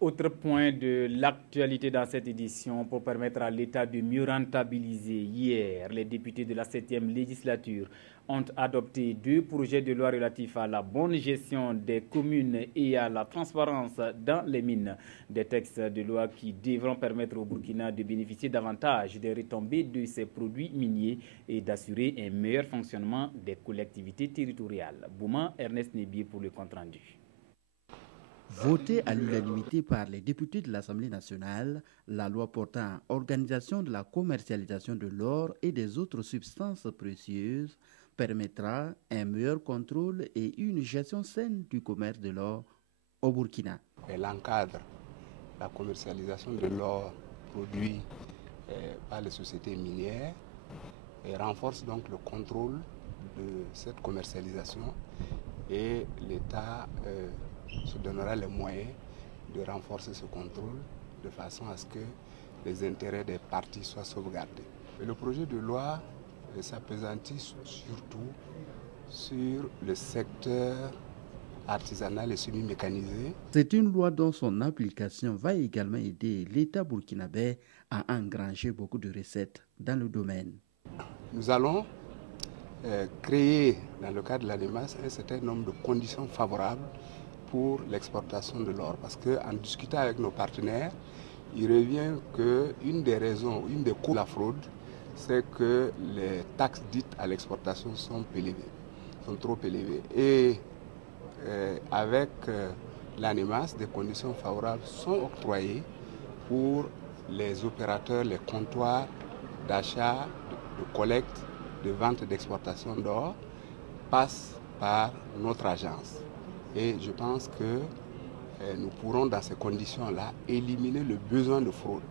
Autre point de l'actualité dans cette édition pour permettre à l'État de mieux rentabiliser. Hier, les députés de la 7e législature ont adopté 2 projets de loi relatifs à la bonne gestion des communes et à la transparence dans les mines. Des textes de loi qui devront permettre au Burkina de bénéficier davantage des retombées de ses produits miniers et d'assurer un meilleur fonctionnement des collectivités territoriales. Bouma Ernest Nébier pour le compte-rendu. Votée à l'unanimité par les députés de l'Assemblée nationale, la loi portant organisation de la commercialisation de l'or et des autres substances précieuses permettra un meilleur contrôle et une gestion saine du commerce de l'or au Burkina. Elle encadre la commercialisation de l'or produit par les sociétés minières et renforce donc le contrôle de cette commercialisation et l'État se donnera les moyens de renforcer ce contrôle de façon à ce que les intérêts des parties soient sauvegardés. Et le projet de loi s'appesantit surtout sur le secteur artisanal et semi-mécanisé. C'est une loi dont son application va également aider l'État burkinabé à engranger beaucoup de recettes dans le domaine. Nous allons créer, dans le cadre de l'ANEMAS, un certain nombre de conditions favorables pour l'exportation de l'or. Parce qu'en discutant avec nos partenaires, il revient qu'une des raisons, une des causes de la fraude, c'est que les taxes dites à l'exportation sont trop élevées. Et avec l'ANEMAS, des conditions favorables sont octroyées pour les opérateurs, les comptoirs d'achat, de collecte, de vente et d'exportation d'or passent par notre agence. Et je pense que nous pourrons, dans ces conditions-là, éliminer le besoin de fraude.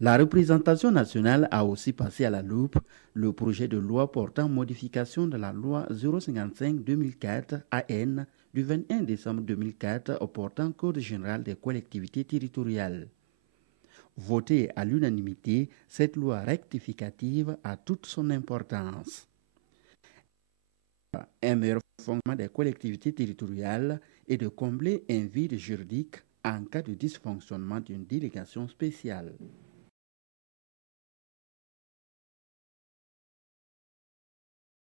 La représentation nationale a aussi passé à la loupe le projet de loi portant modification de la loi 055-2004 AN du 21 décembre 2004 portant Code général des collectivités territoriales. Votée à l'unanimité, cette loi rectificative a toute son importance. Un meilleur fonctionnement des collectivités territoriales et de combler un vide juridique en cas de dysfonctionnement d'une délégation spéciale.